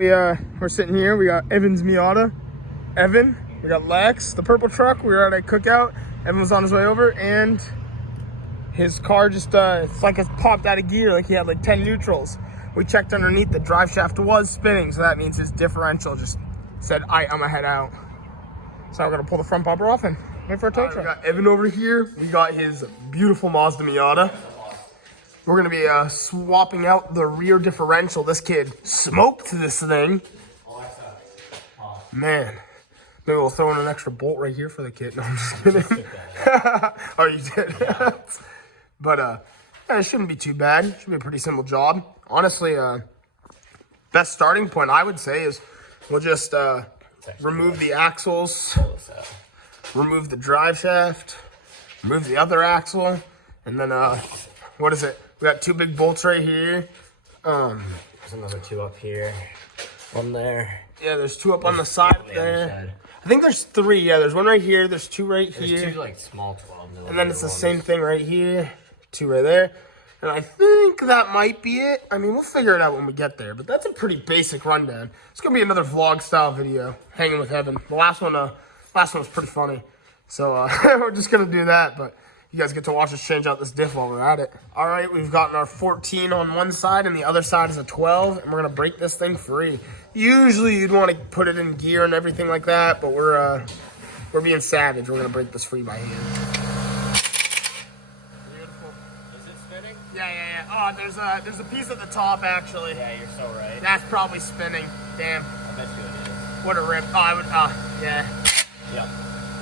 We're sitting here. We got Evan's Miata, Evan. We got Lex, the purple truck. We were at a cookout. Evan was on his way over, and his car just it's like it popped out of gear. Like he had like 10 neutrals. We checked underneath. The drive shaft was spinning, so that means his differential just said, "I'm gonna head out." So we're gonna pull the front bumper off and wait for a tow truck. We got Evan over here. We got his beautiful Mazda Miata. We're gonna be swapping out the rear differential. This kid smoked this thing. Man, maybe we'll throw in an extra bolt right here for the kid. No, I'm just kidding. Oh, you did? But yeah, it shouldn't be too bad. It should be a pretty simple job. Honestly, best starting point I would say is we'll just remove the axles, remove the drive shaft, remove the other axle, and then what is it? We got 2 big bolts right here. There's another 2 up here, one there. Yeah, there's 2 up on the side there. I think there's 3. Yeah, there's 1 right here. There's 2 right here. There's 2 like small 12 millimeter. And then it's the same thing right here. 2 right there. And I think that might be it. I mean, we'll figure it out when we get there. But that's a pretty basic rundown. It's gonna be another vlog style video, hanging with Evan. The last one was pretty funny. So we're just gonna do that. But you guys get to watch us change out this diff while we're at it. All right, we've gotten our 14 on one side, and the other side is a 12, and we're gonna break this thing free. Usually, you'd want to put it in gear and everything like that, but we're being savage. We're gonna break this free by hand. Beautiful. Is it spinning? Yeah. Oh, there's a piece at the top actually. Yeah, you're so right. That's probably spinning. Damn. I bet you it is. What a rip. Oh, I would. Yeah. Yep.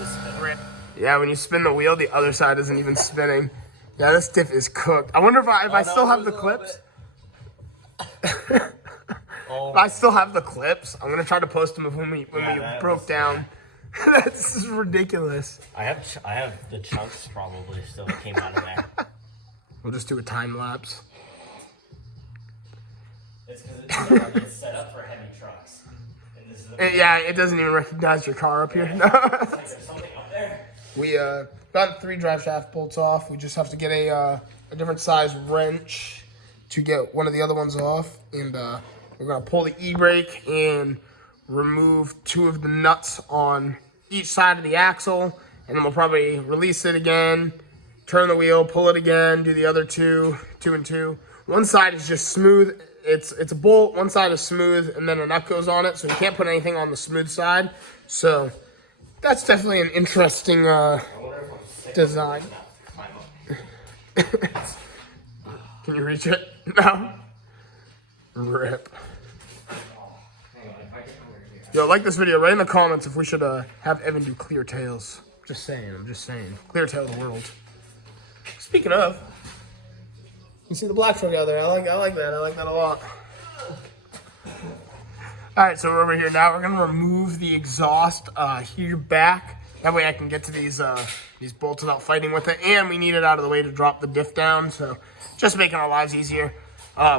It's spinning. Rip. Yeah, when you spin the wheel, the other side isn't even spinning. Yeah, this diff is cooked. I wonder if I still have the clips. If I still have the clips, I'm gonna try to post them when we broke down. This is ridiculous. I have the chunks probably still that came out of there. We'll just do a time lapse. It's because it's set up for heavy trucks. And this is Yeah, it doesn't even recognize your car up here. No. It's like there's something up there. We got 3 drive shaft bolts off. We just have to get a different size wrench to get one of the other ones off, and we're gonna pull the e-brake and remove 2 of the nuts on each side of the axle, and then we'll probably release it again, turn the wheel, pull it again, do the other 2 and 2. One side is just smooth. It's a bolt. One side is smooth, and then a nut goes on it, so you can't put anything on the smooth side. So that's definitely an interesting design. Can you reach it? No? Rip. Yo, like this video. Write in the comments if we should have Evan do clear tails. I'm just saying. Clear tail the world. Speaking of, you see the black truck out there. I like that. I like that a lot. Alright, so we're over here now. We're gonna remove the exhaust here back. That way I can get to these bolts without fighting with it. And we need it out of the way to drop the diff down. So just making our lives easier.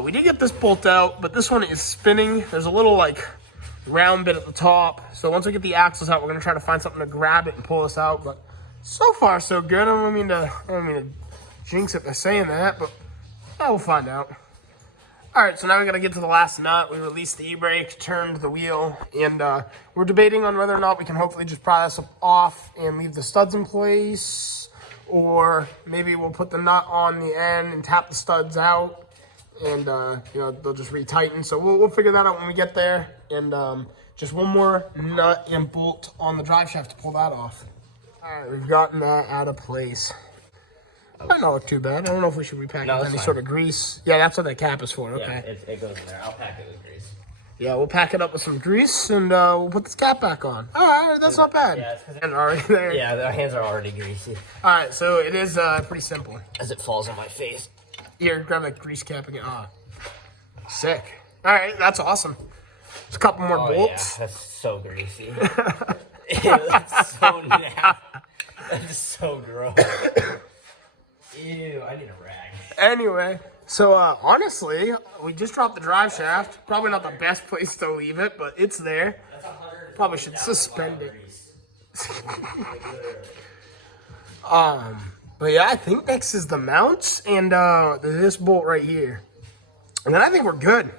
We did get this bolt out, but this one is spinning. There's a little like round bit at the top. So once we get the axles out, we're gonna try to find something to grab it and pull this out. But so far so good. I don't mean to jinx it by saying that, but we'll find out. All right, so now we gotta get to the last nut. We released the e-brake, turned the wheel, and we're debating on whether or not we can hopefully just pry this off and leave the studs in place, or maybe we'll put the nut on the end and tap the studs out, and they'll just retighten. So we'll figure that out when we get there. And just one more nut and bolt on the drive shaft to pull that off. All right, we've gotten that out of place. Might not look too bad. I don't know if we should repack it with any sort of grease. Yeah, that's what that cap is for. Okay. Yeah, it goes in there. I'll pack it with grease. Yeah, we'll pack it up with some grease, and we'll put this cap back on. All right, that's not bad. Yeah, it's because already there. Yeah, the hands are already greasy. All right, so it is pretty simple. As it falls on my face. Here, grab that grease cap again. Sick. All right, that's awesome. Just a couple more bolts. Yeah, that's so greasy. Ew, that's so nasty. That's so gross. Ew, I need a rag. Anyway, so honestly, we just dropped the drive shaft. Probably not the best place to leave it, but it's there. Probably should suspend it. But yeah, I think next is the mounts and this bolt right here. And then I think we're good.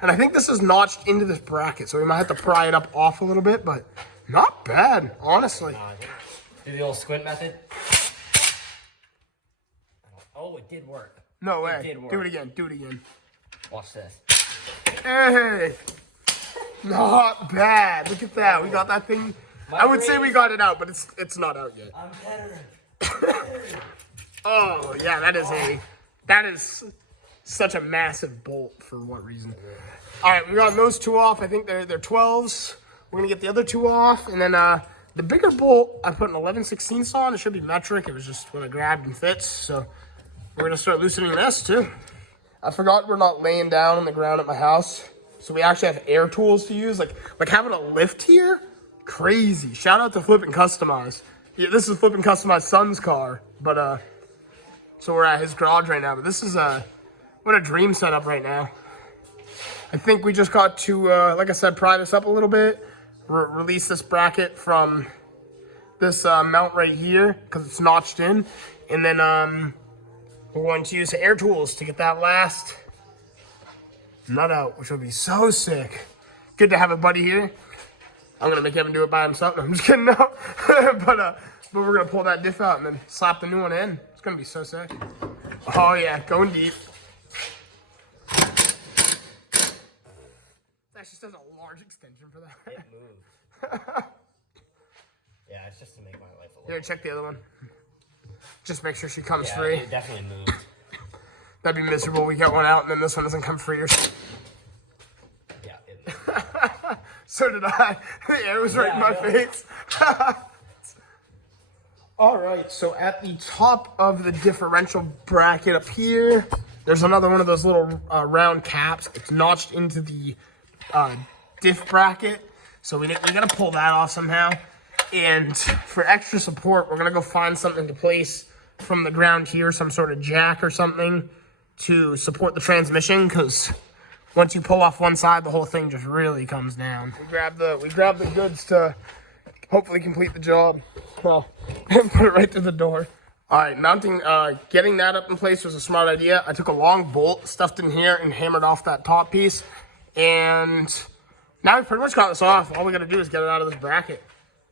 And I think this is notched into this bracket, so we might have to pry it up off a little bit, but not bad, honestly. Do the old squint method. Oh, it did work. No way. It did work. Do it again. Do it again. Watch this. Hey! Not bad. Look at that. We got that thing. I would say we got it out, but it's not out yet. I'm better. Oh, yeah, that is such a massive bolt for what reason. All right, we got those two off. I think they're 12s. We're going to get the other two off. And then the bigger bolt, I put an 11/16 on. It should be metric. It was just what I grabbed and fits. So we're going to start loosening this too. I forgot we're not laying down on the ground at my house. So we actually have air tools to use. Like having a lift here, crazy. Shout out to Flip and Customize. Yeah, this is Flip and Customize son's car. But, so we're at his garage right now. But this is what a dream setup right now. I think we just got to, like I said, pry this up a little bit. Release this bracket from this mount right here because it's notched in. And then we're going to use the air tools to get that last nut out, which would be so sick. Good to have a buddy here. I'm gonna make him do it by himself. No, I'm just kidding. No, but we're gonna pull that diff out and then slap the new one in. It's gonna be so sick. Oh yeah, going deep. That just does a large extension for that. It moved. Yeah, it's just to make my life a little. Here, check the other one. Just make sure she comes Yeah, free. it definitely moved. That'd be miserable. We get one out and then this one doesn't come free or something. Yeah, it moved. So did I. The air was right in my face. All right, so at the top of the differential bracket up here, there's another one of those little round caps. It's notched into the diff bracket. So we gotta pull that off somehow. And for extra support, we're gonna go find something to place from the ground here, some sort of jack or something to support the transmission, because once you pull off one side, the whole thing just really comes down. We grab the goods to hopefully complete the job. Well, and put it right through the door. All right, getting that up in place was a smart idea. I took a long bolt, stuffed in here, and hammered off that top piece. And now we pretty much got this off. All we gotta do is get it out of this bracket.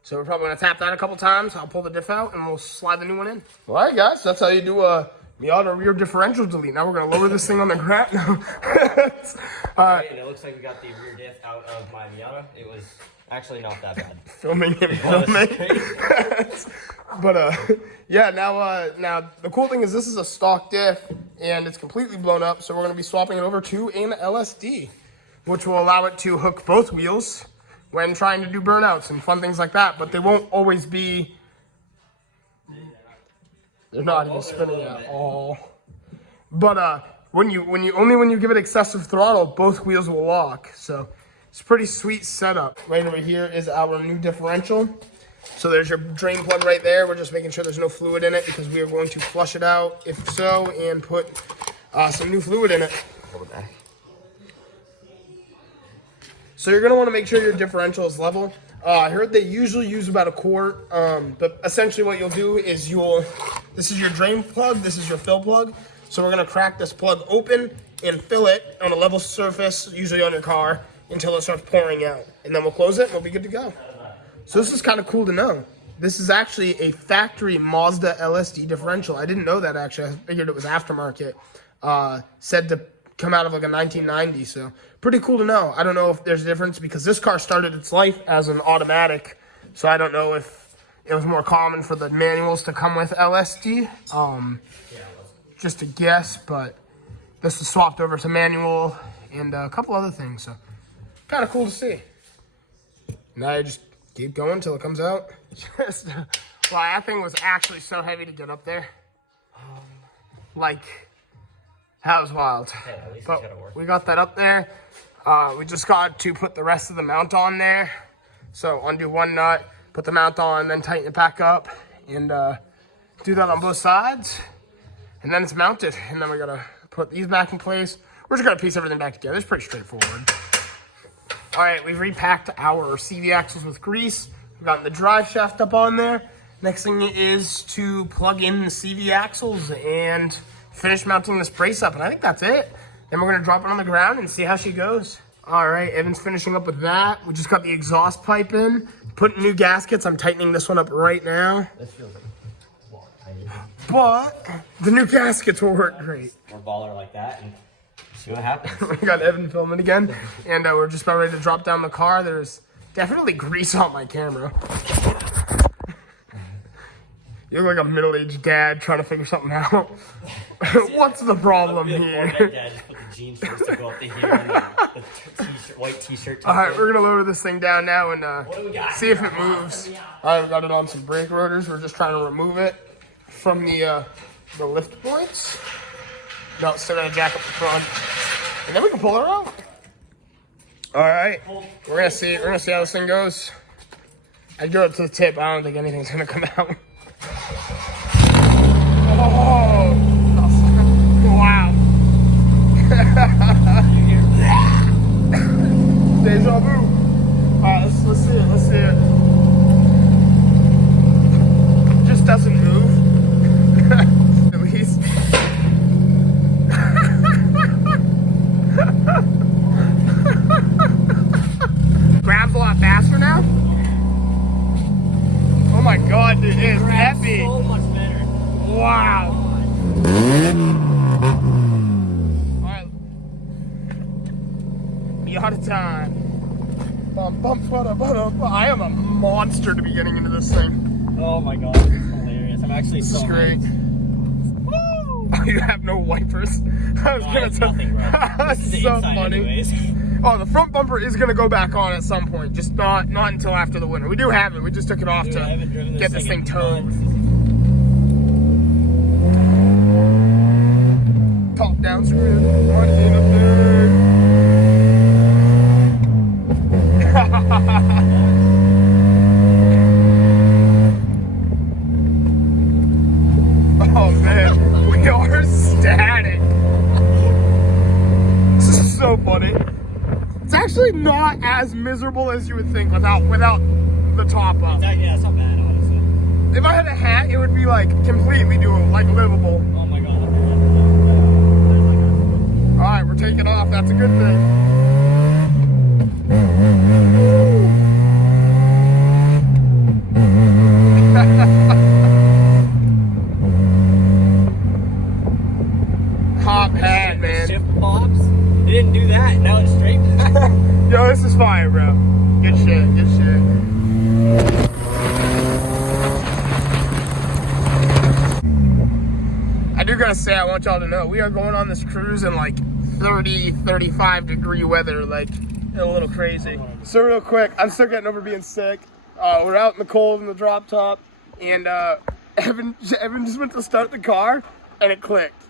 So we're probably gonna tap that a couple times. I'll pull the diff out and we'll slide the new one in. All right, guys, that's how you do a Miata rear differential delete. Now we're gonna lower this thing on the ground. Alright, and it looks like we got the rear diff out of my Miata. It was actually not that bad. Filming. But yeah, now the cool thing is this is a stock diff and it's completely blown up. So we're gonna be swapping it over to an LSD, which will allow it to hook both wheels when trying to do burnouts and fun things like that. But they won't always be. They're not even spinning at all. But when you give it excessive throttle, both wheels will lock. So it's a pretty sweet setup. Right over here is our new differential. So there's your drain plug right there. We're just making sure there's no fluid in it because we are going to flush it out, if so, and put some new fluid in it. Hold it back. So you're gonna want to make sure your differential is level. I heard they usually use about a quart, but essentially what you'll do is this is your drain plug, this is your fill plug. So we're gonna crack this plug open and fill it on a level surface, usually on your car, until it starts pouring out. And then we'll close it and we'll be good to go. So this is kind of cool to know. This is actually a factory Mazda LSD differential. I didn't know that actually. I figured it was aftermarket. Said to come out of like a 1990, so pretty cool to know. I don't know if there's a difference because this car started its life as an automatic, so I don't know if it was more common for the manuals to come with LSD. Just a guess, but this was swapped over to manual and a couple other things, so kind of cool to see. Now you just keep going until it comes out. Well, that thing was actually so heavy to get up there. That was wild. Hey, at least But it's gotta work. we got that up there. We just got to put the rest of the mount on there. So undo one nut, put the mount on, then tighten it back up, and do that on both sides. And then it's mounted. And then we gotta put these back in place. We're just gonna piece everything back together. It's pretty straightforward. All right, we've repacked our CV axles with grease. We've gotten the drive shaft up on there. Next thing is to plug in the CV axles and finish mounting this brace up, and I think that's it. Then we're gonna drop it on the ground and see how she goes. All right, Evan's finishing up with that. We just got the exhaust pipe in, putting new gaskets. I'm tightening this one up right now. This feels like But the new gaskets will work great. more baller like that and see what happens. We got Evan filming again, and we're just about ready to drop down the car. There's definitely grease on my camera. You look like a middle-aged dad trying to figure something out. What's the problem here? Dad just put the jeans shorts to go up to here and the white t-shirt. All right, we're gonna lower this thing down now and What do we got see if it moves. All right, we got it on some brake rotors. We're just trying to remove it from the lift points. No, it's still gonna jack up the front, and then we can pull her out. All right, we're gonna see how this thing goes. I'd go up to the tip. I don't think anything's gonna come out. Oh, wow. Deja vu. All right, let's see it. It just doesn't move. At least. Grabs a lot faster now. Oh my god, dude, it is heavy. So much better. Wow. Alright. Miata time. I am a monster to be getting into this thing. Oh my god, it's hilarious. I'm actually This so is great. hyped. Woo! You have no wipers. I was No, I gonna have tell nothing, bro. That's This is the so inside funny. anyways. Oh, the front bumper is gonna go back on at some point, just not until after the winter. We do have it. We just took it off Dude, I haven't driven to get this thing in towed. months. Top down screw. One in a third. Oh man, we are static. This is so funny. It's actually not as miserable as you would think without the top up. Yeah, it's not bad, honestly. If I had a hat, it would be like completely doable, like livable. Oh my god. All right, we're taking off. That's a good thing. Hot pad, man. Shift pops. They didn't do that. Now it's straight. Yo, this is fire, bro. Good shit. Good shit. I do gotta say, I want y'all to know, we are going on this cruise in like 30, 35 degree weather, like a little crazy. So real quick, I'm still getting over being sick. We're out in the cold in the drop top, and Evan just went to start the car, and it clicked.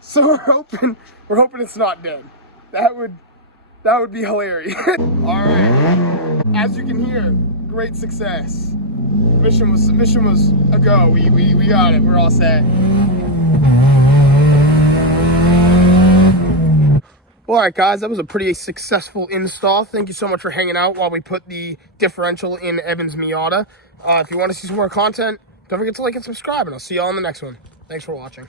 So we're hoping it's not dead. That would be hilarious. All right, as you can hear, great success. Mission was a go. We got it. We're all set. All right, guys, that was a pretty successful install. Thank you so much for hanging out while we put the differential in Evan's Miata. If you want to see some more content, don't forget to like and subscribe, and I'll see y'all in the next one. Thanks for watching.